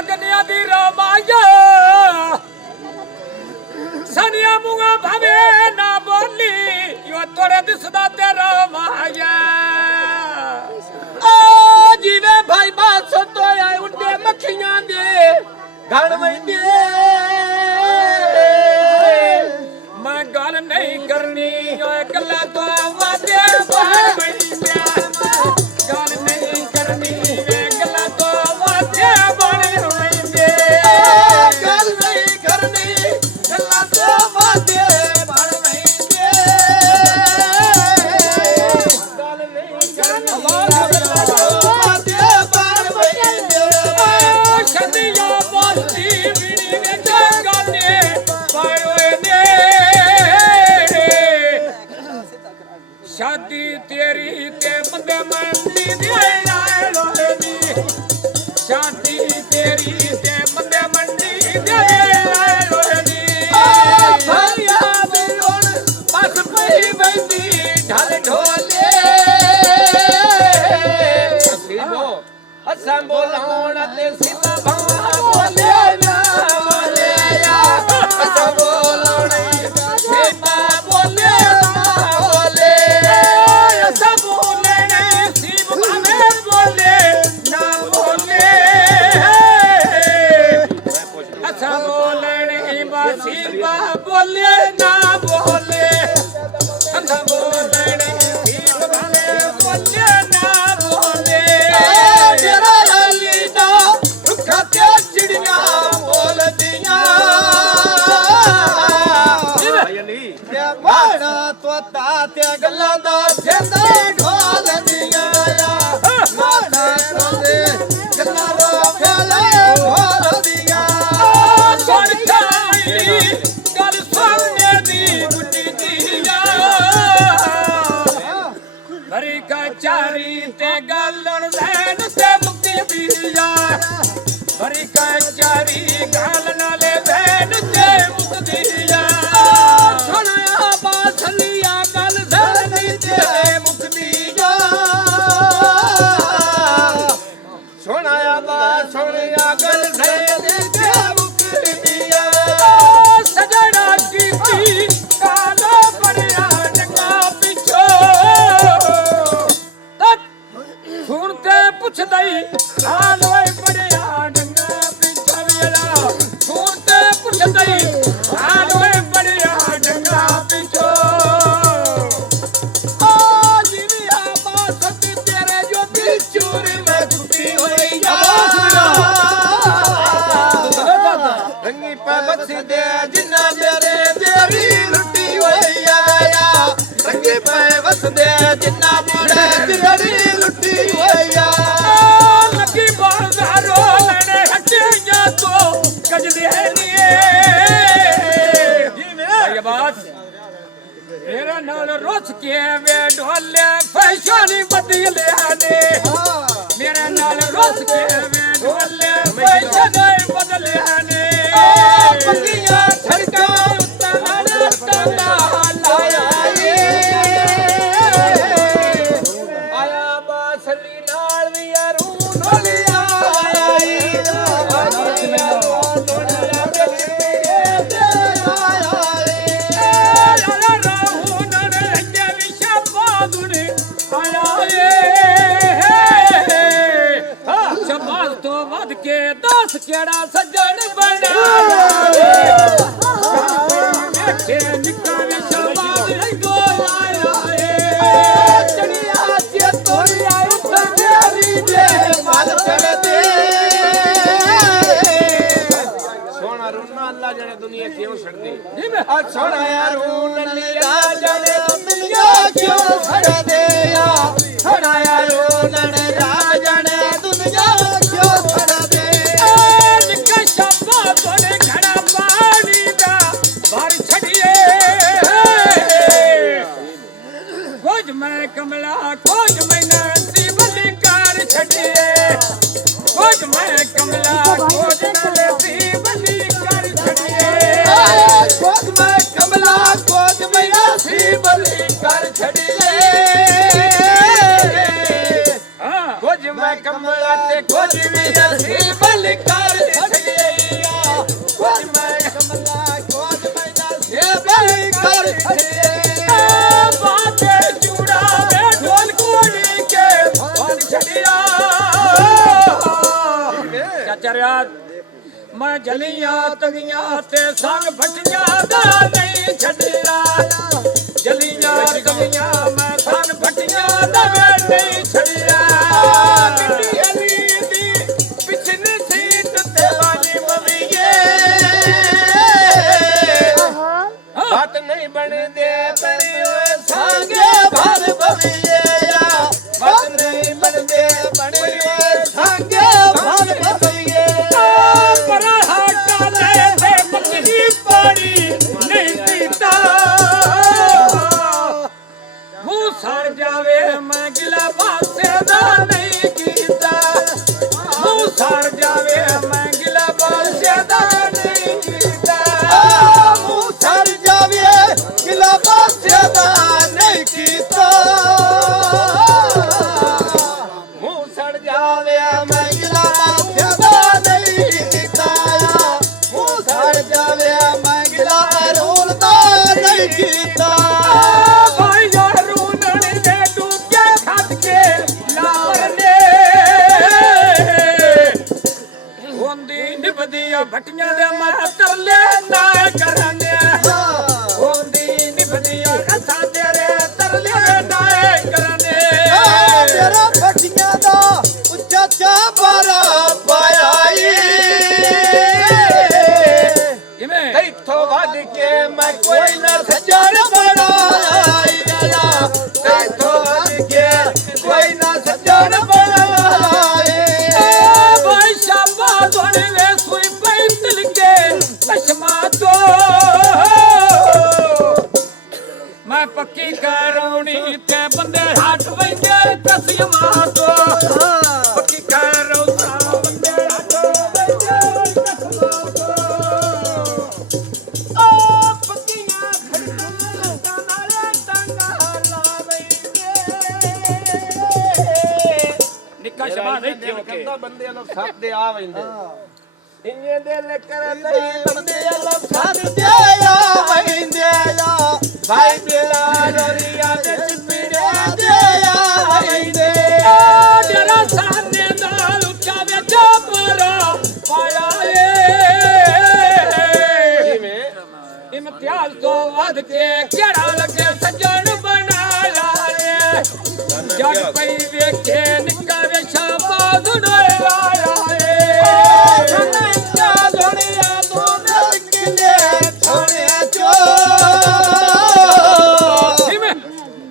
जोगनिया दी रमाया सनिया मुंगा भावे ना बोली यो तोड़े दिसदा तेरा माया ओ जीवे भाई बात तो आए उठे मक्खियां दे गण वंदे मैं गल नहीं करनी ओ गल्ला तो वादे भाई गल नहीं करनी गल्ला तो वादे बने होंगे गल नहीं करनी गल्ला तो वादे बन वंदे गल नहीं करनी वादे बन वंदे शदिया बस्ती बीड़ी ने जगाने पाए ने शादी तेरी ते बंदे मंदी दे आए लोनी शादी तेरी ते बंदे मंदी दे आए लोनी भैया बिरोण बस पई बंदी ढल ढोले सीबो हसन बोलाउण ते सीता भवा बोले ना बोले या हसन बोलाउण सीता बोले ना बोले सब बोले सीब भावे बोले ना बोले अच्छा बोले बासीबा बोले ना बोले अच्छा बोले सीब भावे बोले ना बोले तेरा लाली दा रुखा ते चिड़िया बोल दिया ते माड़ा तोता ते गल्ला दा सेंदा ढोल दिया माड़ा तोते गल्ला रो फैले ढोल दिया सुन काई गल सुनने दी गुड्डी दिया भरी कचारी ते गलन लैन ते मुक्ति दिया भरी कचारी गल नाले लैन ते मुक्ति दिया सुनया बासलिया गल धरनी ते मुक्तिया सुनया बासलिया गल धरनी ते मुक्तिया सजना की काला बड़िया डंगा पिछो तक सुनते पुछ दई हालोए बड़िया डंगा पिछो वेला सुनते पुछ दई हालोए बड़िया डंगा पिछो ओ जीविया बासती तेरे जो बिचूरी में छुट्टी होई जा रंगी पे बस दे जिन्ना मेरे तेरी लुटी होई आया रंगी पे बस दे जिन्ना मेरे तेरी लुटी होई आया लगी बाजारो लेने हटिया तो कजदे निए भाई बात मेरा नाल रोज के वे ढोले फैशन बदले आने मेरे नाल रोज के वे ढोले फैशन बदले आने पकिया छड़का उतना तना लाया आया बासली नाल वी अरून लिया के दस केड़ा सज्जन बना निकाले शबाद रंगो आया चढ़िया से तोरिया उठेरी दे माल चढ़ दे सोना रूना अल्लाह जाने दुनिया क्यों छड़ दे आ सोना यार रूना अल्लाह जाने दुनिया क्यों छड़ दे या सोना यार रूना अल्लाह जाने दुनिया क्यों छड़ दे निका शबाद तोरे घड़ा पानी दा भर छड़िए खोज मैं कमला खोज मैं नसीब लिकार छड़िए खोज मैं कमला खोज नसीब लिकार छड़िए खोज मैं कमला खोज मैं नसीब लिकार छड़िए खोज मैं कमला ते खोज मैं नसीब लिकार ਖੋਜ ਮੈਂ ਕਮਲਾ ਖੋਜ ਮੈਂ ਨਾ ਸੇ ਬਈ ਕਰ ਛੜੀਏ ਬਾਤੇ ਚੂੜਾ ਵੇ ਢੋਲ ਕੋੜੀ ਕੇ ਫਨ ਛੜਿਆ ਚਾਚਾ ਰਿਆ ਮੈਂ ਜਲੀਆਂ ਤਗੀਆਂ ਤੇ ਸੰਗ ਫਟੀਆਂ ਦਾ ਨਹੀਂ ਛੱਡਿਆ ਜਲੀਆਂ ਤਗੀਆਂ ਮੈਂ ਸੰਗ ਫਟੀਆਂ ਦਾ ਨਹੀਂ ਛੱਡਿਆ ਕਿੱਡੀ ਅਲੀ ਦੀ ਪਿਛਲੀ ਸੀਟ ਤੇ ਵਾਲੀ ਮਵੀਏ ਬਾਤ ਨਹੀਂ ਬਣਦੇ ਬਣਿਓ ਸੰਗੇ ਭਰ ਬਵੀਏ ਬਾਤ ਨਹੀਂ ਬਣਦੇ ਬਣਿਓ ਸੰਗੇ ਭਰ ਬਵੀਏ ਪਰਾ ਹਟਾ ਲੈ ਤੇ ਮੱਖੀ ਪਾਣੀ ਨਹੀਂ ਪੀਤਾ ਮੂੰਹ ਸੜ ਜਾਵੇ ਮੈਂ ਗਿਲਾ ਬਾਸੇ ਦਾ ਨਹੀਂ ਕੀਤਾ ਮੂੰਹ ਸੜ ਜਾਵੇ ਮੈਂ ਗਿਲਾ ਬਾਸੇ ਦਾ ਨਹੀਂ ਕੀਤਾ ਮੂੰਹ ਸੜ ਜਾਵੇ ਗਿਲਾ ਬਾਸੇ ਦਾ ਨਹੀਂ ਕੀਤਾ ਮੂੰਹ ਸੜ ਜਾਵੇ ਮੈਂ ਗਿਲਾ ਬਾਸੇ ਦਾ ਨਹੀਂ ਕੀਤਾ ਮੂੰਹ ਸੜ ਜਾਵੇ ਮੈਂ ਗਿਲਾ ਰੋਲ ਦਾ ਨਹੀਂ ਕੀਤਾ ਭਾਈ ਯਾਰੂ ਨਣੇ ਦੇ ਡੂਕੇ ਖੱਟ ਕੇ ਲਾਵਰਨੇ ਹੁੰਦੀ ਨਿਭਦੀਆਂ ਭਟੀਆਂ ਦੇ ਮੈਂ ਤਰਲੇ ਨਾ ਕਰਨੇ ਹੁੰਦੀ ਨਿਭਦੀਆਂ ਅੱਖਾਂ ਤੇਰੇ ਤਰਲੇ ਨਾ ਕਰਨੇ ਤੇਰਾ ਫਟੀਆਂ ਦਾ ਉੱਚਾ ਚਾਬਰਾ ਪਾਇਆ ਈ ਕਿਵੇਂ ਤੈਥੋਂ ਵੱਧ ਕੇ ਮੈਂ ਕੋਈ ਨਾ ਸੱਜਣ ਬਣਾਇਆ ਈ ਗਲਾ ਤੈਥੋਂ ਵੱਧ ਕੇ ਕੋਈ ਨਾ ਸੱਜਣ ਬਣਾਇਆ ਈ ਭਾਈ ਸ਼ਾਬਾ ਦੋਣੇ ਵੇ ਸੂਈ ਪਈ ਤਿਲਕੇ ਚਸ਼ਮਾ ਤੋਂ ਮੈਂ ਪੱਕੀ ਕਰਾਉਣੀ ਤੇ ਬੰਦੇ ਹੱਟ ਵੈਂਦੇ ਕਸੀਮਾਂ ਤੋਂ ਪੱਕੀ ਕਰਾਉਣਾ ਬੰਦੇ ਹੱਟ ਵੈਂਦੇ ਕਸੀਮਾਂ ਤੋਂ ਆ ਪੱਕੀਆਂ ਖੜੀਆਂ ਨਾਲੇ ਟੰਗਾ ਲਾਵੈਂਦੇ ਨਿੱਕਾ ਸ਼ਬਾ ਨਹੀਂ ਕਿਉਂ ਕਿ ਬੰਦੇ ਲੋਕ ਸੱਦੇ ਆ ਵੈਂਦੇ ਇੰਨੇ ਦਿਲ ਕਰਦੇ ਬੰਦੇ ਲੋਕ ਸੱਦੇ ਆ ਵੈਂਦੇ ਆ ਭਾਈ ਬਿਲਾ ਰੋਰੀਆ ਦੇ ਚਿਪੜੇ ਦੇ ਆ ਵੈਂਦੇ ਡੇਰਾ ਸਾਨੇ ਨਾਲ ਉੱਚਾ ਵਿੱਚ ਪਰਾ ਪਾਇਆ ਏ ਕਿਵੇਂ ਇਮਤਿਹਾਨ ਤੋਂ ਵੱਧ ਕੇ ਕਿਹੜਾ ਲੱਗੇ ਸੱਜਣ ਬਣਾ ਲਾਏ ਜਦ ਪਈ ਵੇਖੇ ਨਿੱਕਾ ਵੇ ਸ਼ਾਬਾਦ ਨੋਏ ਲਾਇਆ ਏ ਨੰਗਾ ਦੁਨੀਆ ਤੋਂ ਨਿਕਲੇ ਸੋਹਣਿਆ ਚੋ ਜਿਵੇਂ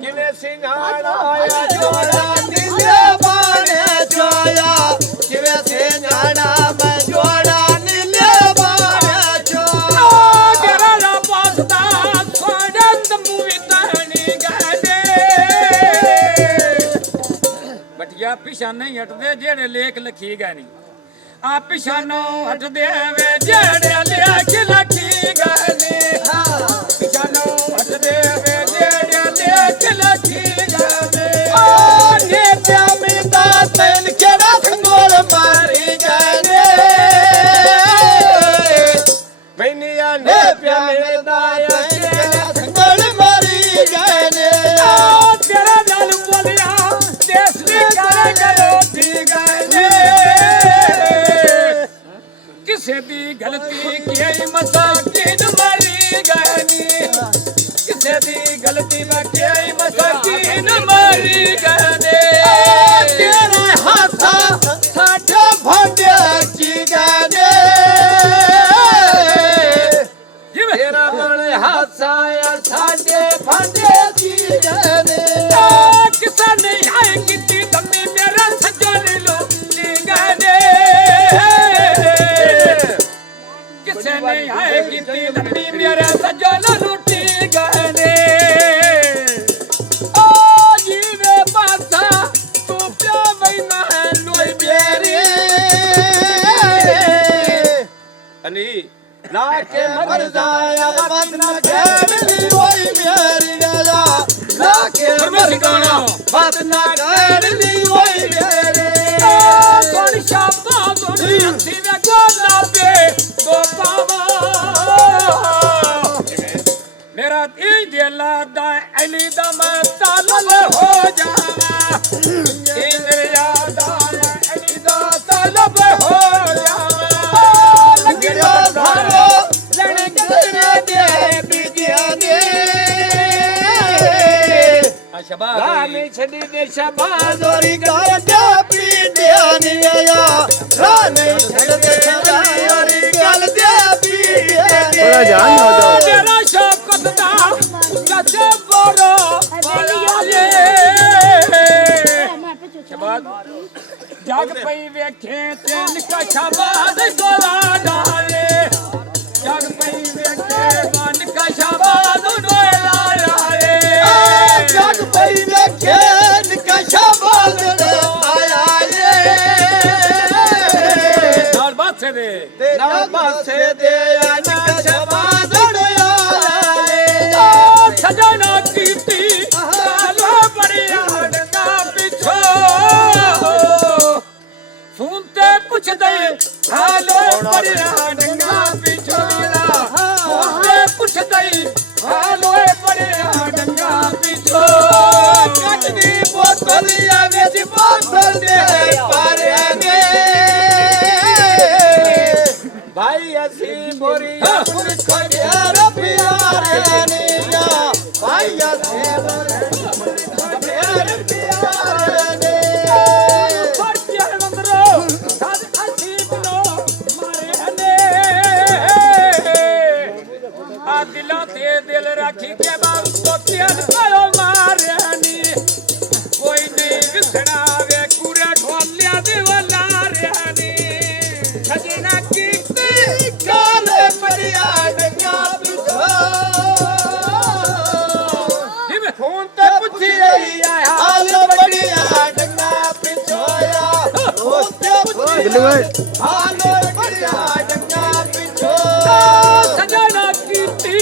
ਕਿਵੇਂ ਸਿੰਘਾਣਾ ਆਇਆ ਜੋੜਾ ਨੀਲੇ ਬਾਣੇ ਚੋਇਆ ਕਿਵੇਂ ਸਿੰਘਾਣਾ ਮੈਂ ਜੋੜਾ ਨੀਲੇ ਬਾਣੇ ਚੋ ਡੇਰਾ ਦਾ ਪਾਸਦਾ ਸਾਡੇ ਤੰਬੂ ਵੀ ਤਹਣੀ ਗਏ ਬਟਿਆ ਪਿਛਾ ਨਹੀਂ ਹਟਦੇ ਜਿਹੜੇ ਲੇਖ ਲਖੀ ਗਏ ਨਹੀਂ ਆ ਪਿਛਾਨੋਂ ਹਟਦੇ ਵੇ ਜਿਹੜੇ ਲੇਖ ਲਖੀ ਗਏ ਨੇ ਪਿਛਾਨੋਂ ਹਟਦੇ ਵੇ ਜਿਹੜੇ ਲੇਖ ਲਖੀ ਗਏ ਨੇ ਆ ਨੇਤਿਆ ਮਿਲਦਾ ਤੈਨ ਕਿਹੜਾ ਸੰਗੋਲ ਮਾਰੀ ਗਏ ਨੇ ਮੈਨੀਆਂ ਨੇ ਪਿਆ ਮਿਲਦਾ ਆ ਕਿਹੜਾ ਸੰਗੋਲ ਮਾਰੀ ਗਏ ਨੇ ਤੇਰਾ ਨਾਲ ਬੋਲਿਆ ਦੇਸ ਨੇ ਕਰੋ ਠੀਕ ਗਏ ਨੇ ਕਿਸੇ ਦੀ ਗਲਤੀ ਕੀ ਮਸਾਕਿਨ ਮਰੀ ਗਏ ਨੀ ਕਿਸੇ ਦੀ ਗਲਤੀ ਮੈਂ ਕੀ ਮਸਾਕਿਨ ਮਰੀ ਗਏ ਨੇ ਤੇਰੇ ਹੱਥਾਂ ਸਾਡਾ ਭਾਂਡਿਆ ਕੀ ਗਏ ਨੇ ਜਿਵੇਂ ਤੇਰਾ ਮਨ ਹੱਸਾਇਆ ਸਾਡੇ ਭਾਂਡੇ ਕੀ ਗਏ ਨੇ ਕਿਸੇ ਨੇ ਆਏ ਕੀਤੀ ਦਮੀ ਮੇਰਾ ਸੱਜਣ ਲੁੱਟੀ ਗਏ ਨੇ ਕਿਸੇ ਨੇ ਆਏ ਕੀਤੀ ਦਮੀ ਮੇਰਾ ਸੱਜਣ ਲੁੱਟੀ ਗਏ ਨੇ ਓ ਜੀਵੇ ਬਾਸਾ ਤੂੰ ਪਿਆ ਬੈਨਾ ਲੋਈ ਬੇਰੀ ਅਨੀ ਲਾ ਕੇ ਮਰਦਾਇਆ ਵਤ ਨਾ ਕਹਿਣ ਦੀ ਹੋਈ ਮੇਰੀ ਗਲਾ ਲਾ ਕੇ ਮਰਦਾਇਆ ਵਤ ਨਾ ਕਹਿਣ ਦੀ ਹੋਈ ਮੇਰੀ ਸੋਹਣੀ ਸ਼ਾਬਾਸ਼ ਸੋਹਣੀ ਅੱਖੀ ਵੇ ਗੋਲਾਬੇ ਦੋ ਪਾਵਾ ਲਾਦਾ ਐਲੀ ਦਾ ਮੈਂ ਤਾਲਲ ਹੋ ਜਾਵਾਂ ਇੰਦਰੀਆ ਦਾ ਐਲੀ ਦਾ ਤਾਲਬ ਹੋ ਜਾਵਾਂ ਲੱਗਿਆ ਧਾਰੋ ਲੈਣ ਕਿਤਨੇ ਦੇ ਬੀਜਿਆਂ ਦੇ ਸ਼ਬਾਸ਼ ਰਾਮੀ ਛੱਡੀ ਦੇ ਸ਼ਬਾਜ਼ੋਰੀ ਕਰਦਾ ਪੀਂਦਿਆਂ ਨੀ ਆਇਆ ਰਾਮੀ ਛੱਡਦੇ ਸ਼ਬਾਜ਼ੋਰੀ ਕਰਦਾ ਪੀਂਦਿਆਂ ਨੀ ਥੋੜਾ ਜਾਨ ਹੋ ਜਾਓ ਮੇਰਾ ਸ਼ੌਕਤ ਦਾ ਚਾਚਾ ਬੋਰੋ ਵਾਲੇ ਸ਼ਬਾਜ਼ ਜਗ ਪਈ ਵੇਖੇ ਤੇ ਨਿਕਾ ਸ਼ਬਾਜ਼ ਕੋਲਾ ਡਾਲੇ ਜਗ ਪਈ ਵੇਖੇ ਮਨ ਕਾ ਸ਼ਬਾਜ਼ ਨੋਏ ਲਾਲੇ ਜਗ ਪਈ ਵੇਖੇ ਨਿਕਸ਼ਾ ਬਾਦਲ ਆਇਆ ਏ ਨਾਲ ਬਾਸੇ ਦੇ ਤੇਰਾ ਪਾਸੇ ਦੇ ਨਿਕਸ਼ਾ ਬਾਦਲ ਆਇਆ ਏ ਸਜਣਾ ਕੀਤੀ ਕਾਲੋ ਬੜਿਆ ਡੰਗਾ ਪਿੱਛੋ ਫੋਨ ਤੇ ਪੁੱਛਦੇ ਹਾਲੋ ਬੜਿਆ ਡੰਗਾ ਪਿੱਛੋ ਫੋਨ ਤੇ ਪੁੱਛਦੇ ਹਾਲੋ ਬੜਿਆ ਡੰਗਾ ਪਿੱਛੋ ਕੱਚ ਦੀ ਬੋਤਲੀਆਂ ਵਿੱਚ ਬੋਤਲ ਦੇ ਪਾਰਿਆ ਨੇ ਭਾਈ ਅਸੀਂ ਬੋਰੀਆ ਪੁਰਖ ਗਿਆ ਪਿਆਰਿਆ ਨੇ ਭਾਈ ਅਸੀਂ ਬੋਰੀਆ ਪਿਆਰਿਆ ਨੇ ਫਰਜੇ ਮੰਦਰੋ ਸਦ ਅਸੀਂ ਬਨੋ ਮਾਰੇ ਨੇ ਆ ਦਿਲਾਂ ਤੇ ਦਿਲ ਰੱਖੀ ਕੇ ਬਾਉ ਸੋਚਿਆ ਕਾਲੋ ਮਾਰਿਆ ਨੀ ਕੋਈ ਨਹੀਂ ਵਿਸਣਾ ਵੇ ਕੁਰੇ ਢੋਲਿਆ ਦੇ ਵਲਾਰਿਆ ਨੀ ਸਜਣਾ ਕੀਤੀ ਕਾਲੇ ਪੜਿਆ ਡੰਗਾ ਪਿੱਛੋਂ ਜਿਵੇਂ ਫੋਨ ਤੇ ਪੁੱਛੀ ਰਹੀ ਆ ਹਾਲ ਬੜਿਆ ਡੰਗਾ ਪਿਛੋਇਆ ਫੋਨ ਤੇ ਪੁੱਛੀ ਬਿੱਲੂ ਓਏ ਹਾਲ ਬੜਿਆ ਡੰਗਾ ਪਿਛੋਂ ਸਜਣਾ ਕੀਤੀ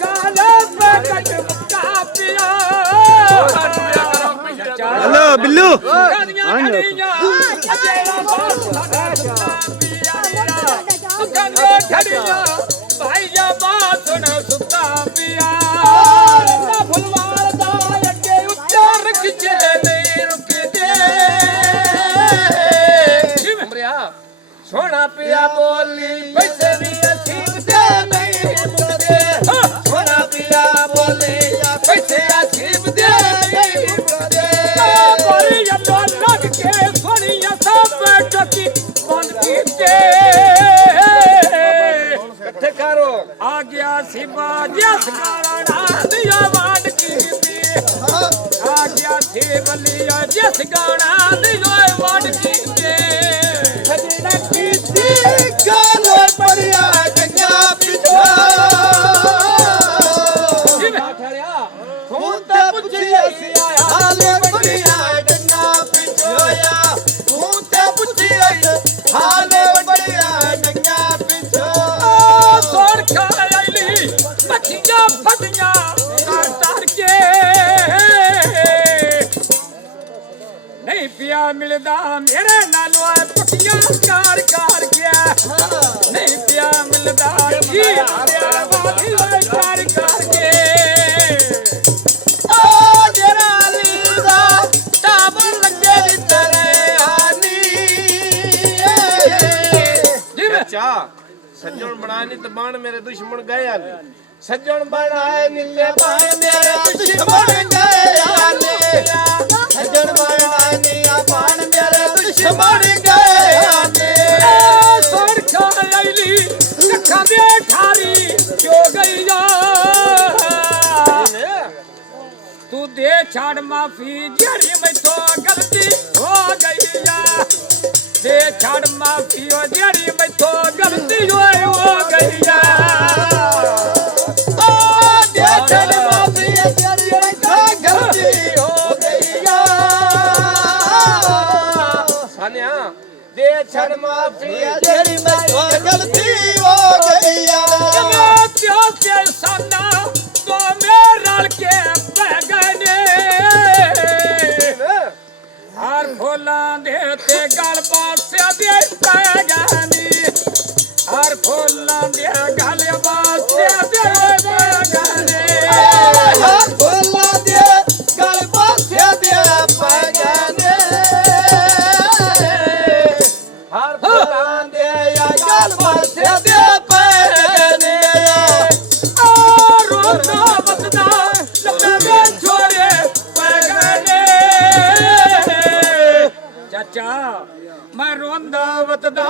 ਕਾਲਾ ਪਕੜ ਮੁਕਾ ਪਿਆ ਹਲੋ ਬਿੱਲੂ ਕਾਦੀਆਂ ਅੜੀਆਂ ਅਜੇੜਾ ਬਾਸ ਸਾਡਾ ਪਿਆ ਕਾਦੀਆਂ ਛੜੀਆਂ ਭਾਈ ਜਾ ਬਾਸ ਨਾ ਸੁੱਤਾ ਪਿਆ ਨਾ ਫੁਲਵਾਰ ਦਾ ਅੱਗੇ ਉੱਚਾ ਖਿੱਚੇ ਨਹੀਂ ਰੁਕਦੇ ਅਮਰਿਆ ਸੋਹਣਾ ਪਿਆ ਬੋਲੀ ਪੈਸੇ ਵੀ ਅਸੀਂ ਦੇ ਨਹੀਂ ਮੁੱਕਦੇ ਸੋਹਣਾ ਪਿਆ ਬੋਲੀ ਪੈਸੇ ਅਸੀਂ ਦੇ ਨਹੀਂ ਮੁੱਕਦੇ ਬੜੀ ਅੱਲਾ ਲੱਗ ਕੇ ਸੋਹਣੀਆਂ ਸਭ ਟੱਕੀ ਬੰਦ ਕੀਤੇ ਇਕੱਠੇ ਕਰੋ ਆ ਗਿਆ ਸੀ ਬਾਜਿਆ ਸਗਾਣਾ ਦੀਆਂ ਵਾਟ ਕੀਤੀ ਆ ਗਿਆ ਸੀ ਬੱਲੀਆ ਜਿਸ ਗਾਣਾ ਦੀਆਂ ਵਾਟ ਕੀਤੇ ਸਜਣਾ ਕੀਤੀ ਕਾਲੇ ਪੜਿਆ ਡੰਗਾ ਪਿਛੋਂ ਜਿਵੇਂ ਠੜਿਆ ਫੋਨ ਤੇ ਪੁੱਛੀ ਅਸੀਂ ਆਇਆ ਹਾਲੇ ਬੜਿਆ ਡੰਗਾ ਪਿਛੋਇਆ ਫੋਨ ਤੇ ਪੁੱਛੀ ਅਸੀਂ ਹਾਲੇ ਬੜਿਆ ਡੰਗਾ ਪਿਛੋਂ ਸੋੜ ਖਾਇਲੀ ਬੱਚੀਆਂ ਫਟੀਆਂ ਕਰ ਤਰ ਕੇ ਨਹੀਂ ਪਿਆ ਮਿਲਦਾ ਮੇਰੇ ਨਾਲੋਂ ਪੱਕੀਆਂ ਕਾਰ ਕਾਰ ਗਿਆ ਨਹੀਂ ਪਿਆ ਮਿਲਦਾ ਜੀ ਪਿਆ ਵਾਦੀ ਹੋਏ ਕਾਰ ਕਾਰ ਕੇ ਆ ਜਰਾ ਲੀਦਾ ਤਾਬ ਲੱਗੇ ਵਿਚਰੇ ਆਨੀ ਜਿਵੇਂ ਚਾ ਸੱਜਣ ਬਣਾਏ ਤੇ ਬਾਣ ਮੇਰੇ ਦੁਸ਼ਮਣ ਗਏ ਆਨੇ ਸੱਜਣ ਬਣਾਏ ਨੀਲੇ ਬਾਣ ਮੇਰੇ ਦੁਸ਼ਮਣ ਗਏ ਆਨੇ ਸੱਜਣ ਬਣਾਏ ਨੀਆ ਬਾਣ ਮੇਰੇ ਦੁਸ਼ਮਣ ਗਏ ਆਨੇ ਸੋੜ ਖਾਇਲੀ ਅੱਖਾਂ ਦੇ ਠਾਰੀ ਜੋ ਗਈ ਆ ਤੂੰ ਦੇ ਛੱਡ ਮਾਫੀ ਜਿਹੜੀ ਮੈਥੋਂ ਗਲਤੀ ਹੋ ਗਈ ਆ ਦੇ ਛੱਡ ਮਾਫੀ ਉਹ ਜਿਹੜੀ ਮੈਥੋਂ ਗਲਤੀ ਹੋ ਗਈ ਆ ਆ ਦੇ ਛੱਡ ਮਾਫੀ ਤੇਰੀ ਗਲਤੀ ਹੋ ਗਈ ਆ ਸਾਨਿਆ ਦੇ ਛੱਡ ਮਾਫੀ ਤੇਰੀ ਮੈਥੋਂ ਗਲਤੀ ਹੋ ਗਈ ਆ ਜਮਾ ਪਿਓ ਤੇ ਸਾਨਾ ਤੋ ਮੇਰੇ ਰਲ ਕੇ ਬਹਿ ਗਏ ਨੇ ਹਰ ਫੁੱਲਾਂ ਦੇ ਤੇ ਗਲ ਪਾਸਿਆ ਦੇ ਪੈ ਗਏ ਨੀ ਹਰ ਫੁੱਲਾਂ ਦੇ ਗਲ ਪਾਸਿਆ ਦੇ ਪੈ ਗਏ ਨੇ ਰੋਂਦਾ ਵਸਦਾ ਲੱਭੇ ਵੇ ਛੋੜੇ ਪੈਗਨੇ ਚਾਚਾ ਮੈਂ ਰੋਂਦਾ ਵਸਦਾ